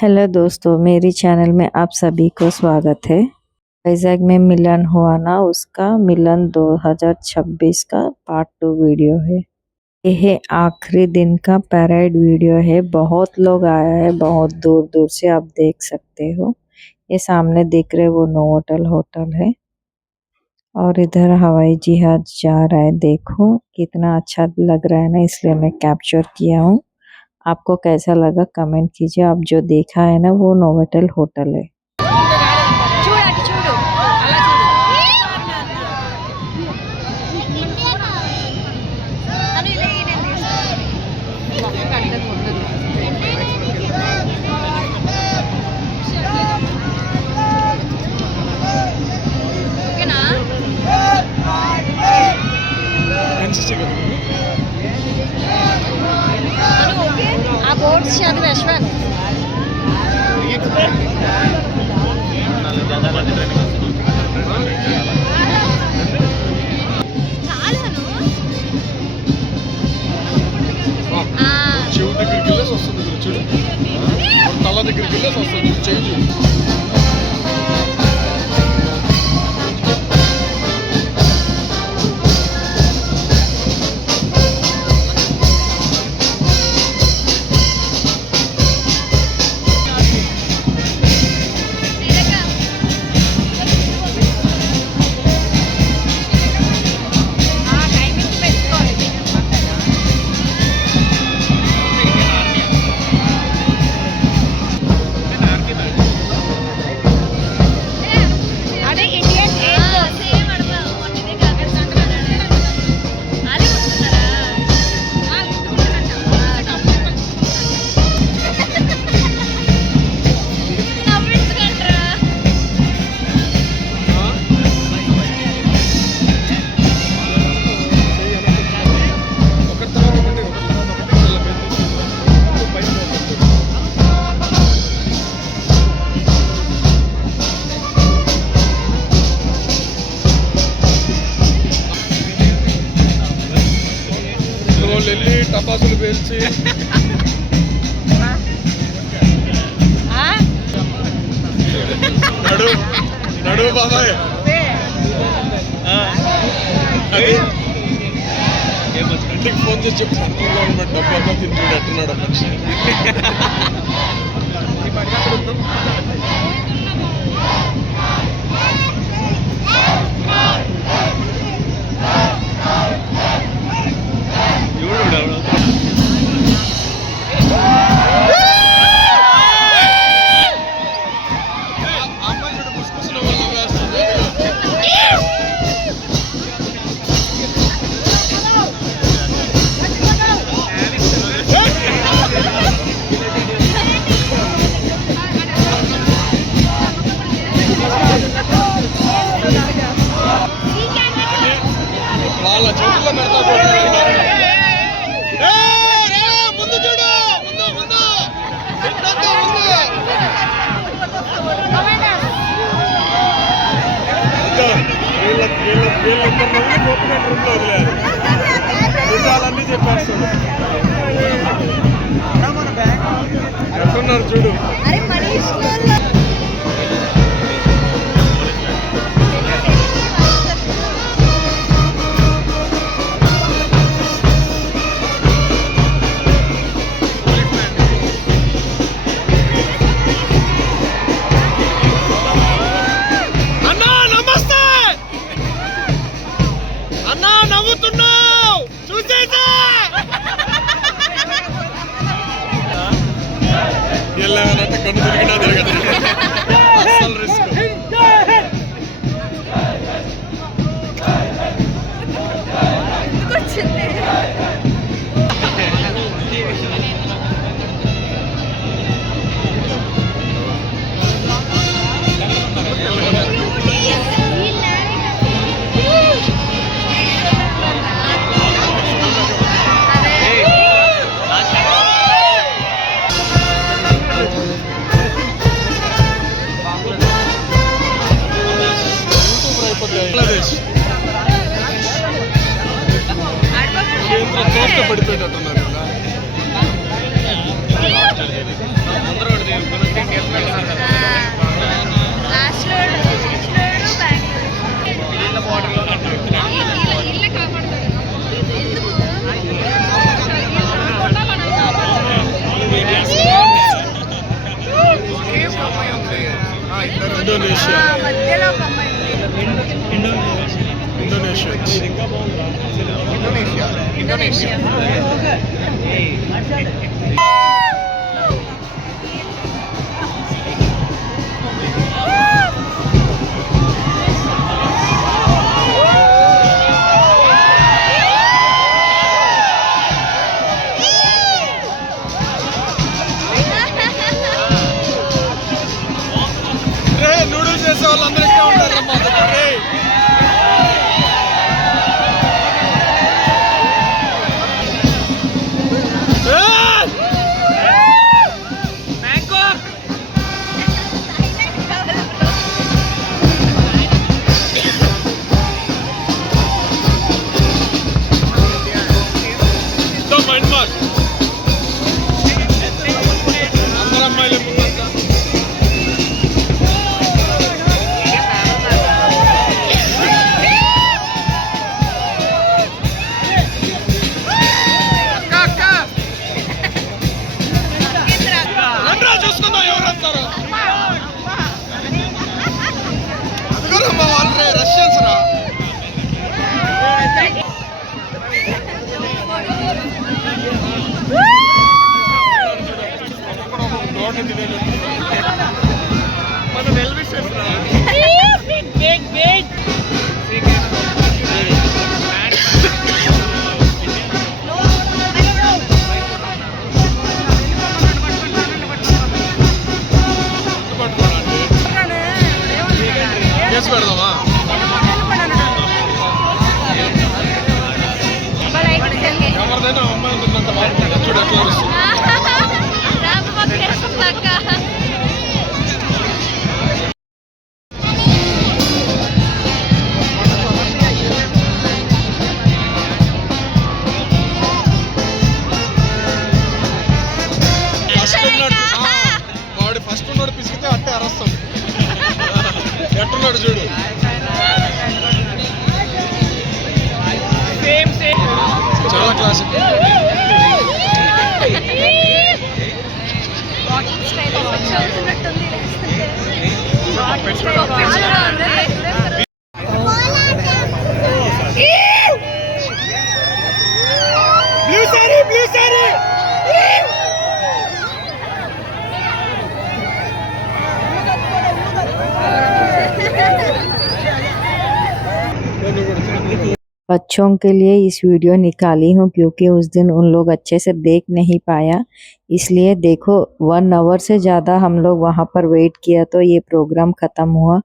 Hello दोस्तों, मेरी channel में आप सभी को स्वागत है। वाइजैक में मिलन हुआ ना, उसका मिलन 2026 का पार्ट 2 वीडियो है। यह आखिरी दिन का पैरेड वीडियो है। बहुत लोग आया है, बहुत दूर दूर से, आप देख सकते हो। ये सामने दिख रहे वो नोवोटेल होटल है और इधर हवाई जहाज जा रहा है। देखो कितना अच्छा लग रहा है ना, इसलिए मैं कैप्चर किया हूँ। आपको कैसा लगा कमेंट कीजिए। आप जो देखा है ना वो नोवोटेल होटल है। చెవు దగ్గరికి వెళ్ళేసి వస్తుంది చూడు, తల దగ్గరికి వెళ్ళేసి వస్తుంది చేంజ్. వెళ్ళి టపాసులు పేల్చి నడు బాబాయ్. ఇంటికి ఫోన్ చేసి చెప్పి డబ్బా తింటున్నాడు అంటున్నాడు మనిషి. వాళ్ళ చేతుల్లో పెడతా ముందు చూడు, ముందు ముందు వీళ్ళిద్దరు కోపినట్టు రూమ్లో వదిలేరు. నిజాలన్నీ చెప్పేస్తాడు. ఎట్టున్నారు చూడు. వెళ్ళానంటే కన్ను తిరిగినా తిరగదు, అసలు రిస్క్. అమ్మాయిలే ముందంతా. రండ్రా చూసుకుందాం ఎవరు వస్తారో. అదిగోరమ్మా వాళ్ళే రష్యన్స్ రా. మన వెల్ విషెస్ రా. కేసు పెడదామా? ఎవరిదైనా అమ్మాయి ఉంటుందంత బాగుంటుంది. చూడు ఎట్లా వస్తుంది. వాడు ఫస్ట్ ఉన్నాడు పిసికితే అట్టే అరస్తాడు. ఎట్టున్నాడు చూడు. చాలా classic. Blue sorry, blue sorry. बच्चों के लिए इस वीडियो निकाली हूँ क्योंकि उस दिन उन लोग अच्छे से देख नहीं पाया, इसलिए देखो 1 आवर से ज़्यादा हम लोग वहाँ पर वेट किया तो ये प्रोग्राम ख़त्म हुआ।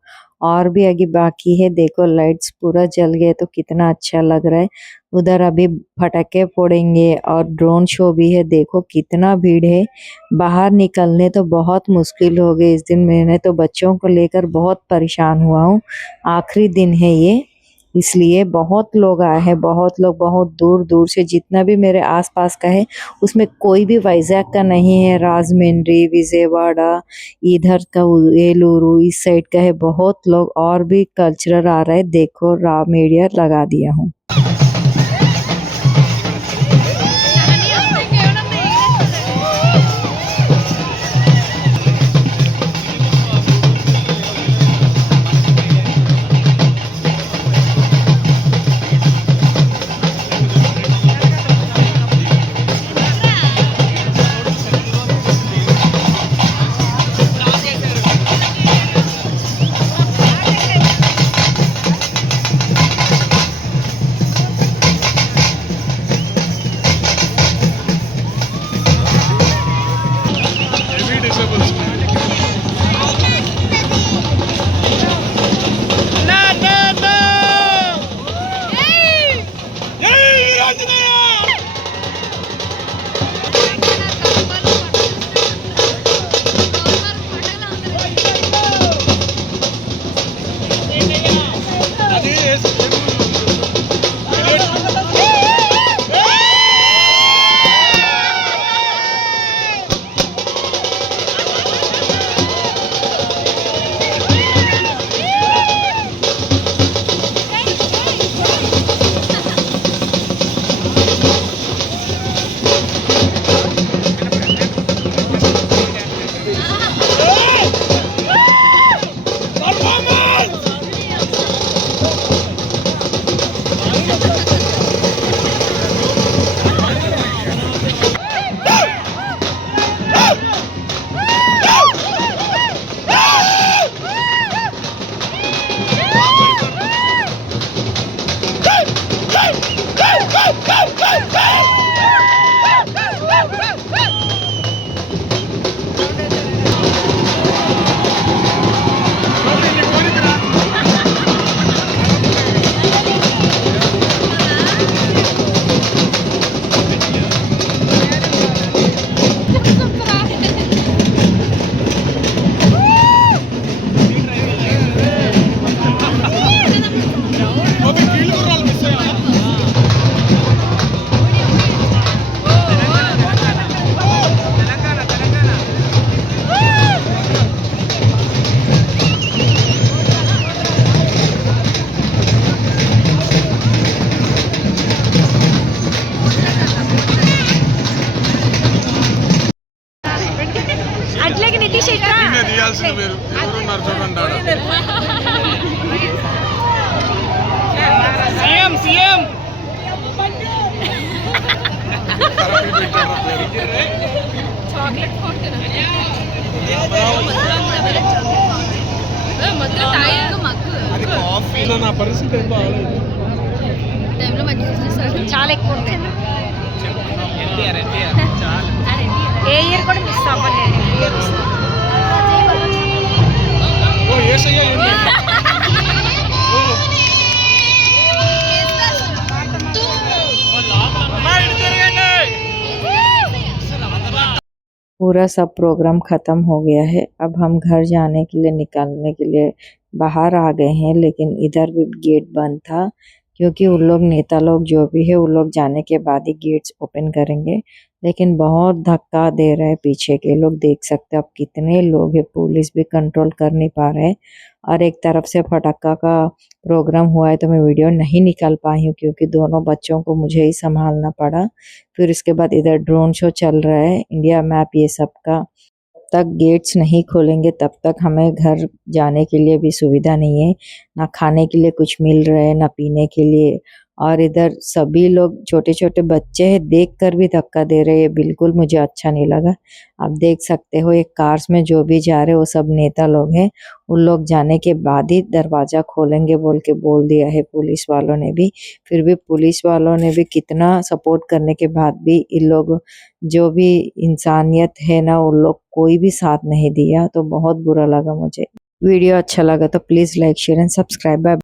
और भी आगे बाकी है, देखो लाइट्स पूरा जल गए तो कितना अच्छा लग रहा है। उधर अभी पटाखे फोड़ेंगे और ड्रोन शो भी है। देखो कितना भीड़ है, बाहर निकलने तो बहुत मुश्किल हो गई। इस दिन मैंने तो बच्चों को लेकर बहुत परेशान हुआ हूँ। आखिरी दिन है ये, इसलिए बहुत लोग आए हैं, बहुत लोग बहुत दूर दूर से। जितना भी मेरे आसपास का है उसमें कोई भी वाइजैक का नहीं है। राजमंड्री, विजयवाड़ा, इधर का एलूरू, इस साइड का है। बहुत लोग और भी कल्चरल आ रहा है। देखो रा मीडिया लगा दिया हूँ। ఎమ్మెల్యేకి నితీష్ ఇట్రా ఈమె తీయాల్సింది మీరు ఎవరున్నారు చూడండి ఆడ సీఎం థెరపీ పెట్టారు పేరు చాక్లెట్ ఫౌంటైన్ మధ్య టైర్ మగ్గు అది కాఫీ నా పరిస్థితి ఏం బాగాలేదు టైంలో మంచి చాలా ఎక్కువ ఉంది ఏ ఇయర్ కూడా మిస్ అవ్వలేదు ఇయర్ ఓ ఏసయ్య ఏంది ఓ पूरा सब प्रोग्राम ख़त्म हो गया है। अब हम घर जाने के लिए निकलने के लिए बाहर आ गए हैं, लेकिन इधर भी गेट बंद था क्योंकि उन लोग नेता लोग जो भी है उन लोग जाने के बाद ही गेट्स ओपन करेंगे। लेकिन बहुत धक्का दे रहे हैं पीछे के लोग, देख सकते हैं अब कितने लोग हैं, पुलिस भी कंट्रोल कर नहीं पा रहे हैं। और एक तरफ से पटाखा का प्रोग्राम हुआ है तो मैं वीडियो नहीं निकाल पाई हूँ क्योंकि दोनों बच्चों को मुझे ही संभालना पड़ा। फिर इसके बाद इधर ड्रोन शो चल रहा है, इंडिया मैप ये सब का। तक गेट्स नहीं खोलेंगे तब तक हमें घर जाने के लिए भी सुविधा नहीं है, ना खाने के लिए कुछ मिल रहा है ना पीने के लिए। और इधर सभी लोग छोटे छोटे बच्चे हैं, देखकर भी धक्का दे रहे हैं, बिल्कुल मुझे अच्छा नहीं लगा। आप देख सकते हो एक कार्स में जो भी जा रहे हैं वो सब नेता लोग हैं, उन लोग जाने के बाद ही दरवाज़ा खोलेंगे बोल के बोल दिया है पुलिस वालों ने भी। फिर भी पुलिस वालों ने भी कितना सपोर्ट करने के बाद भी इन लोग जो भी इंसानियत है ना उन लोग कोई भी साथ नहीं दिया, तो बहुत बुरा लगा मुझे। वीडियो अच्छा लगा तो please like share and subscribe. Bye.